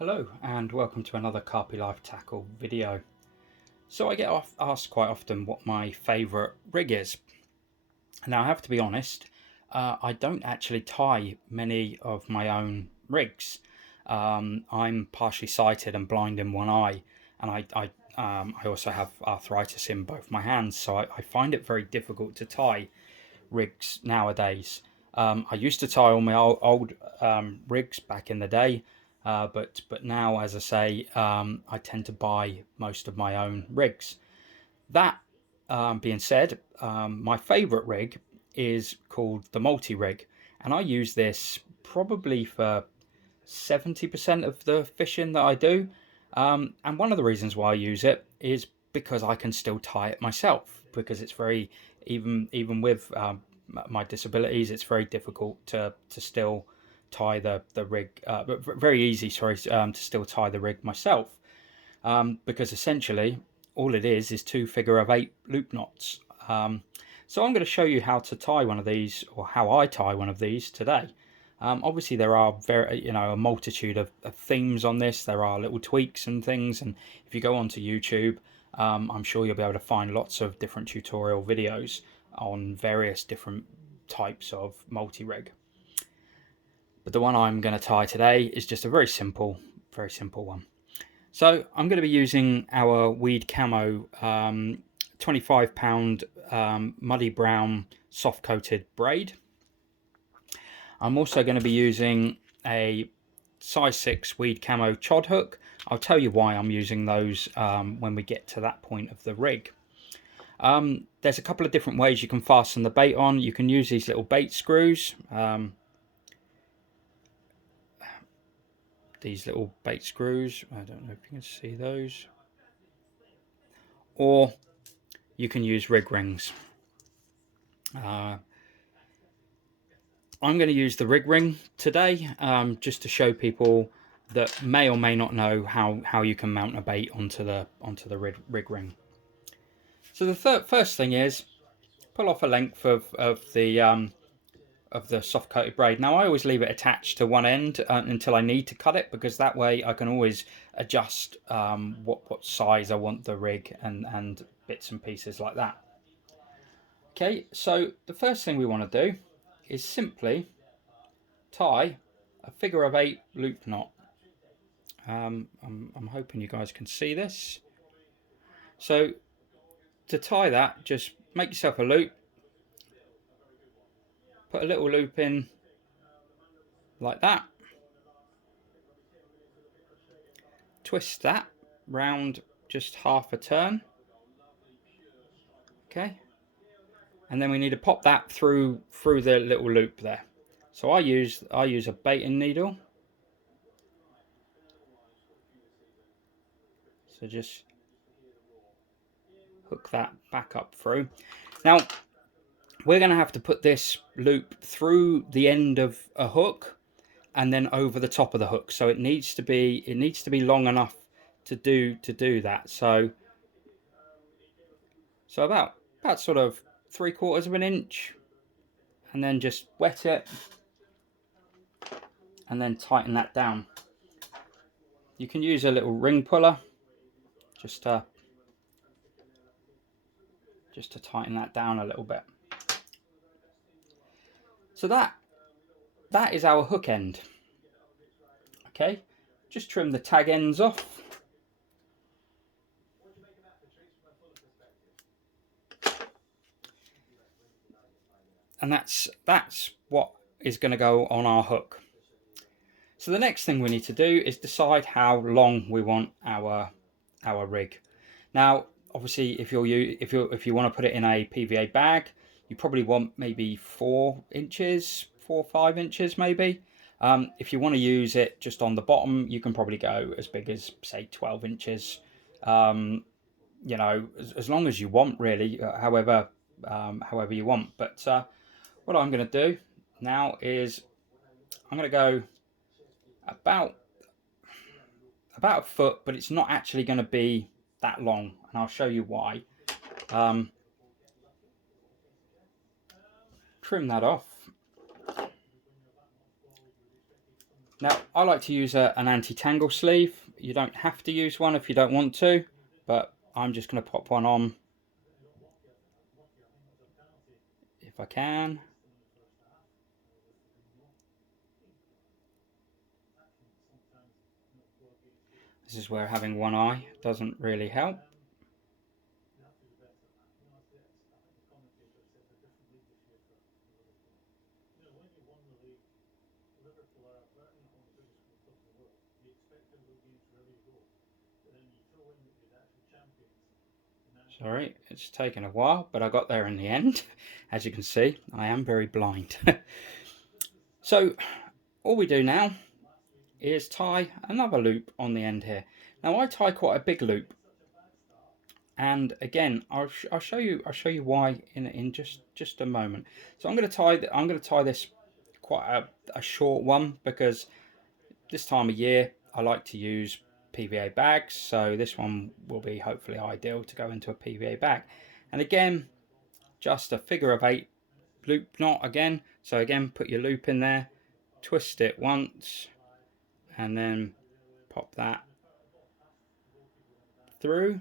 Hello and welcome to another Carpi Life Tackle video. So I get asked quite often what my favourite rig is. Now I have to be honest, I don't actually tie many of my own rigs. I'm partially sighted and blind in one eye, and I also have arthritis in both my hands, so I find it very difficult to tie rigs nowadays. I used to tie all my old rigs back in the day, but now, as I say, I tend to buy most of my own rigs. That being said, my favourite rig is called the multi rig, and I use this probably for 70% of the fishing that I do. And one of the reasons why I use it is because I can still tie it myself, because it's very, even with my disabilities, it's very difficult to still tie the rig, very easy, sorry, to still tie the rig myself, because essentially all it is 2 figure-of-8 loop knots. So I'm going to show you how to tie one of these, or how I tie one of these today. Obviously there are a multitude of themes on this. There are little tweaks and things, and if you go onto YouTube, I'm sure you'll be able to find lots of different tutorial videos on various different types of multi-rig. But the one I'm going to tie today is just a very simple one. So I'm going to be using our Weed Camo 25 pound muddy brown soft coated braid. I'm also going to be using a size 6 Weed Camo chod hook. I'll tell you why I'm using those when we get to that point of the rig. There's a couple of different ways you can fasten the bait on. You can use these little bait screws. These little bait screws, I don't know if you can see those. Or you can use rig rings. I'm going to use the rig ring today, just to show people that may or may not know how you can mount a bait onto the rig ring. So the first thing is pull off a length of the soft coated braid. Now I always leave it attached to one end until I need to cut it, because that way I can always adjust what size I want the rig and bits and pieces like that. Okay, so the first thing we want to do is simply tie a figure-of-8 loop knot. I'm hoping you guys can see this. So to tie that, just make yourself a loop, put a little loop in like that, twist that round just half a turn, okay, and then we need to pop that through the little loop there. So I use a baiting needle, so just hook that back up through. Now we're going to have to put this loop through the end of a hook and then over the top of the hook, so it needs to be long enough to do that. So about sort of 3/4 of an inch, and then just wet it and then tighten that down. You can use a little ring puller just to tighten that down a little bit. So that is our hook end. Okay, just trim the tag ends off. And that's what is going to go on our hook. So the next thing we need to do is decide how long we want our rig. Now, obviously, if you want to put it in a PVA bag, you probably want maybe 4 inches, 4 or 5 inches maybe. If you want to use it just on the bottom, you can probably go as big as, say, 12 inches. You know, as long as you want, really, however you want. But what I'm going to do now is I'm going to go about a foot, but it's not actually going to be that long, and I'll show you why. Trim that off, Now, I like to use an anti-tangle sleeve. You don't have to use one if you don't want to, but I'm just going to pop one on if I can. This is where having one eye doesn't really help. Sorry, it's taken a while, but I got there in the end. As you can see, I am very blind. So, all we do now is tie another loop on the end here. Now, I tie quite a big loop, and again, I'll show you why in just a moment. So I'm going to tie this quite a short one, because this time of year I like to use PVA bags, so this one will be hopefully ideal to go into a PVA bag. And again, just a figure of 8 loop knot again. So again, put your loop in there, twist it once, and then pop that through.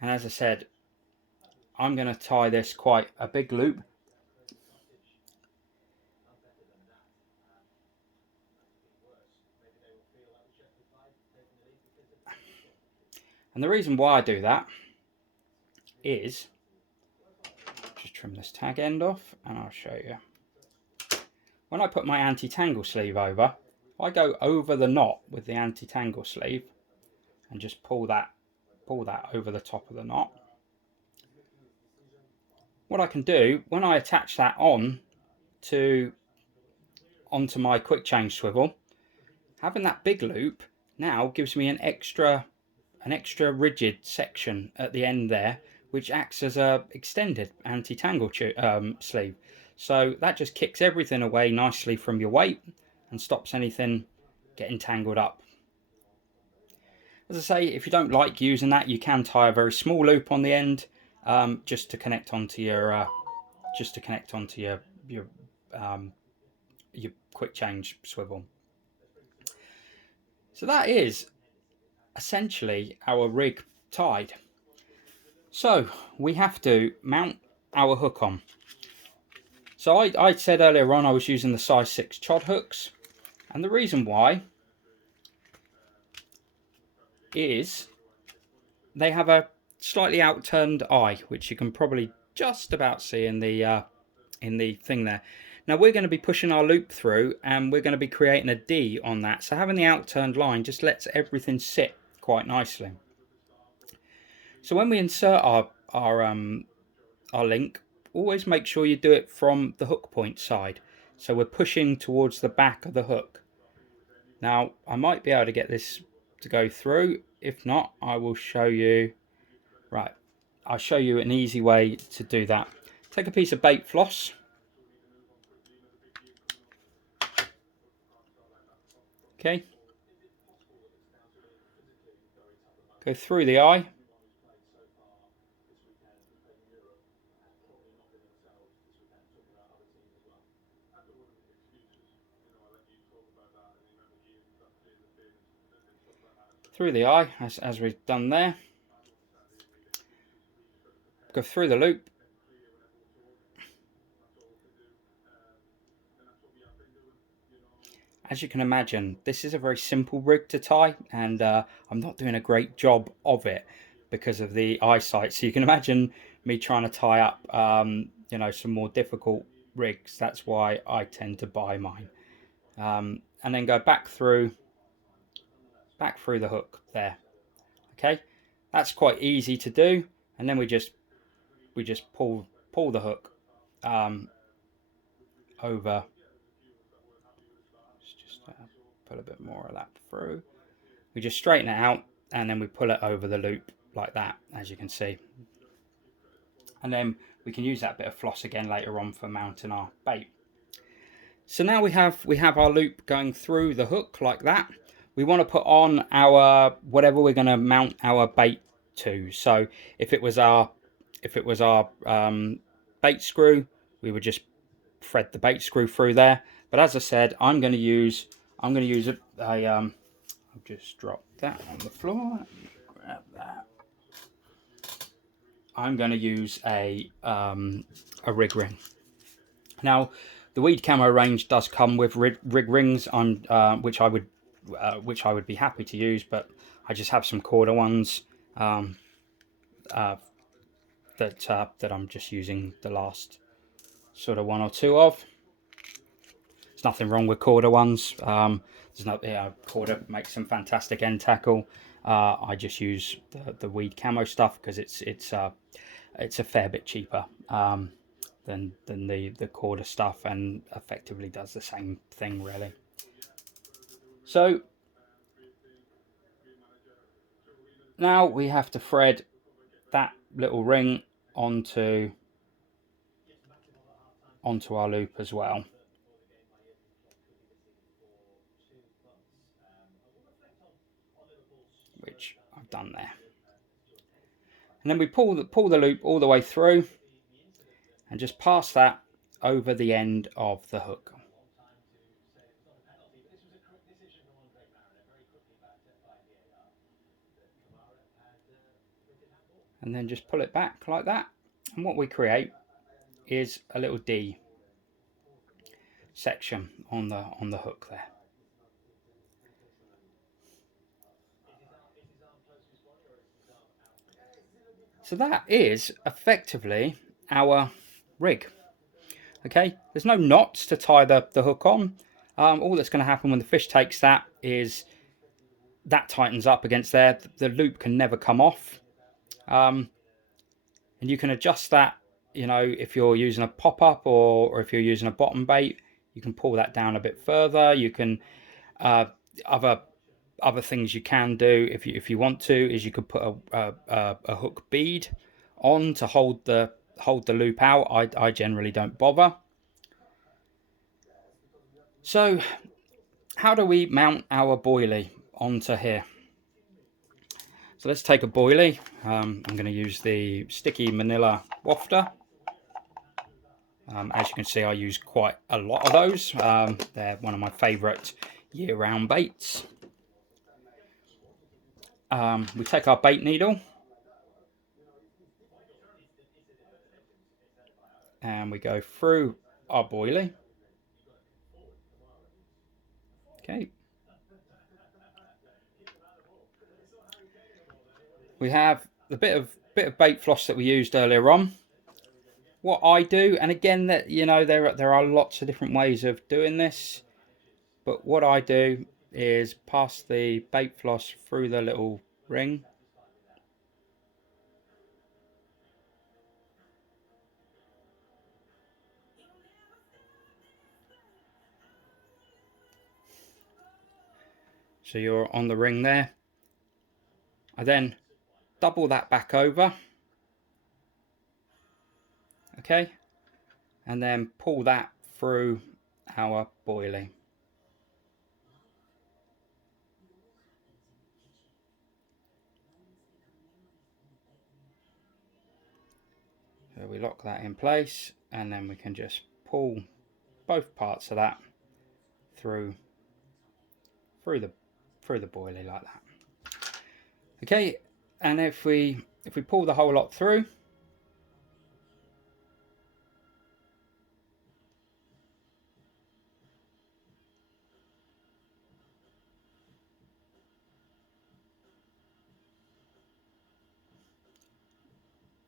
And as I said, I'm going to tie this quite a big loop. And the reason why I do that is, just trim this tag end off and I'll show you. When I put my anti-tangle sleeve over, I go over the knot with the anti-tangle sleeve and just pull that over the top of the knot. What I can do when I attach that onto my quick change swivel, having that big loop now gives me an extra rigid section at the end there, which acts as a extended anti-tangle sleeve. So that just kicks everything away nicely from your weight and stops anything getting tangled up. As I say, if you don't like using that, you can tie a very small loop on the end, just to connect onto your your quick change swivel. So that is essentially our rig tied. So we have to mount our hook on. So I said earlier on I was using the size 6 chod hooks, and the reason why is they have a slightly outturned eye, which you can probably just about see in the thing there. Now we're going to be pushing our loop through, and we're going to be creating a D on that, so having the outturned line just lets everything sit quite nicely. So when we insert our link, always make sure you do it from the hook point side, so we're pushing towards the back of the hook. Now I might be able to get this to go through. If not, I will show you. Right, I'll show you an easy way to do that. Take a piece of bait floss, okay, go through the eye, as we've done there, go through the loop, as you can imagine, this is a very simple rig to tie, and I'm not doing a great job of it because of the eyesight. So you can imagine me trying to tie up, you know, some more difficult rigs. That's why I tend to buy mine, and then go back through the hook there. Okay, that's quite easy to do, and then we just pull the hook over. Put a bit more of that through. We just straighten it out, and then we pull it over the loop like that, as you can see. And then we can use that bit of floss again later on for mounting our bait. So now we have our loop going through the hook like that. We want to put on our whatever we're going to mount our bait to. So if it was our if it was our bait screw, we would just thread the bait screw through there. But as I said, I'm going to use a I'll just drop that on the floor. Grab that. I'm going to use a rig ring. Now, the Weed Camo range does come with rig rings, which I would be happy to use, but I just have some Corda ones that I'm just using the last sort of one or two of. There's nothing wrong with Corda ones. There's no, Corda makes some fantastic end tackle. I just use the Weed Camo stuff because it's a fair bit cheaper than the Corda stuff, and effectively does the same thing really. So now we have to thread that little ring onto our loop as well, which I've done there. And then we pull the loop all the way through and just pass that over the end of the hook. And then just pull it back like that. And what we create is a little D section on the hook there. So that is effectively our rig. Okay, there's no knots to tie the hook on. All that's going to happen when the fish takes that is that tightens up against there. The loop can never come off. And you can adjust that, you know, if you're using a pop-up or if you're using a bottom bait, you can pull that down a bit further. You can other things you can do if you want to is you could put a hook bead on to hold the loop out. I generally don't bother. So how do we mount our boilie onto here? So let's take a boilie. I'm going to use the sticky manila wafter. As you can see, I use quite a lot of those. They're one of my favourite year-round baits. We take our bait needle and we go through our boilie. Okay. We have the bit of bait floss that we used earlier on. What I do, and again, that you know, there are lots of different ways of doing this, but what I do is pass the bait floss through the little ring. So you're on the ring there. I then double that back over. Okay, and then pull that through our boilie. So we lock that in place, and then we can just pull both parts of that through the boilie like that. Okay, and if we pull the whole lot through,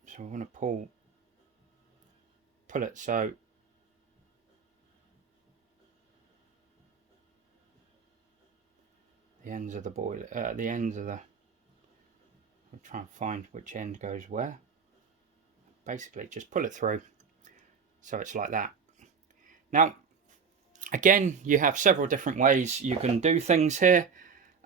so we want to pull it so the ends of the boiler, the ends of the, I'll try and find which end goes where. Basically, just pull it through, so it's like that. Now, again, you have several different ways you can do things here.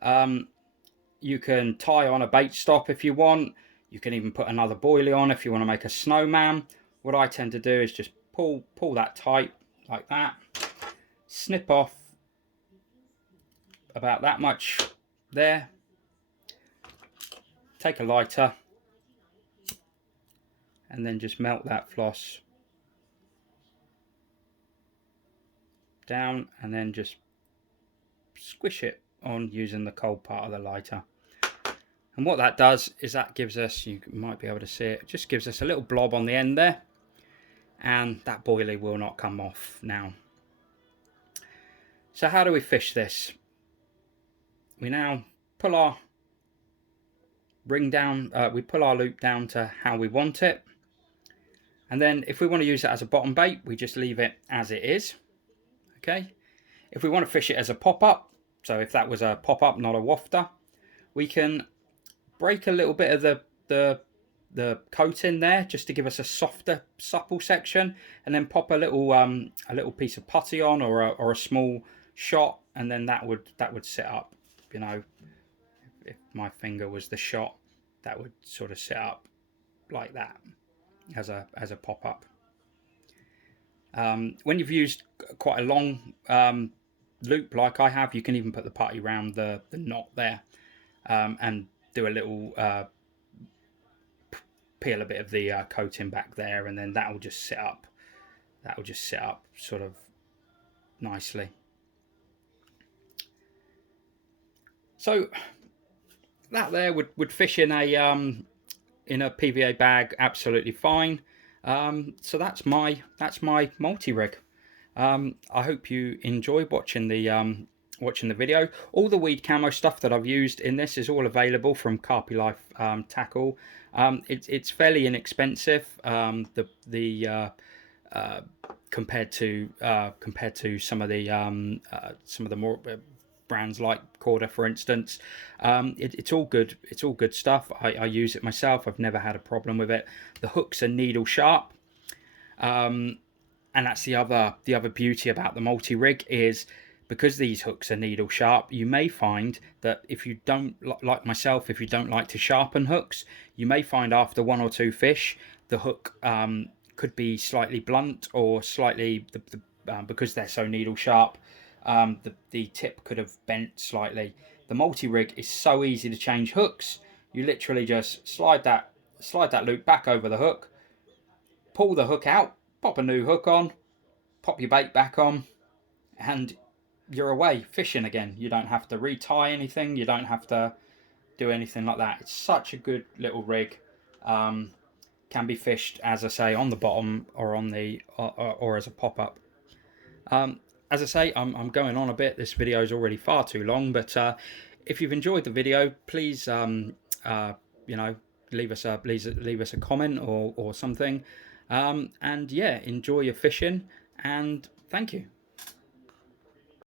You can tie on a bait stop if you want. You can even put another boilie on if you want to make a snowman. What I tend to do is just pull that tight like that, snip off about that much there, take a lighter and then just melt that floss down, and then just squish it on using the cold part of the lighter. And what that does is that gives us, you might be able to see it, just gives us a little blob on the end there, and that boilie will not come off now. So how do we fish this? We now pull our ring down, we pull our loop down to how we want it, and then if we want to use it as a bottom bait, we just leave it as it is. Okay, if we want to fish it as a pop-up, so if that was a pop-up, not a wafter, we can break a little bit of the coat in there just to give us a softer, supple section, and then pop a little piece of putty on, or a small shot, and then that would sit up. You know, if my finger was the shot, that would sort of sit up like that as a pop-up. When you've used quite a long loop like I have, you can even put the putty around the knot there, and do a little peel a bit of the coating back there, and then that will just sit up. That will just sit up sort of nicely. So that there would fish in a PVA bag absolutely fine. So that's my multi-rig. I hope you enjoy watching the video. All the weed camo stuff that I've used in this is all available from Carpi Life Tackle. It's fairly inexpensive. Compared to some of the more brands like Corda, for instance. It's all good. It's all good stuff. I use it myself. I've never had a problem with it. The hooks are needle sharp, and that's the other beauty about the multi-rig is, because these hooks are needle sharp, you may find that if you don't, like myself, if you don't like to sharpen hooks, you may find after one or two fish the hook could be slightly blunt, or slightly because they're so needle sharp, the tip could have bent slightly. The multi-rig is so easy to change hooks. You literally just slide that loop back over the hook, pull the hook out, pop a new hook on, pop your bait back on, and you're away fishing again. You don't have to retie anything. You don't have to do anything like that. It's such a good little rig. Can be fished, as I say, on the bottom, or on the or as a pop-up. As I say, I'm going on a bit. This video is already far too long, but if you've enjoyed the video, please leave us a comment or something, and yeah, enjoy your fishing, and thank you.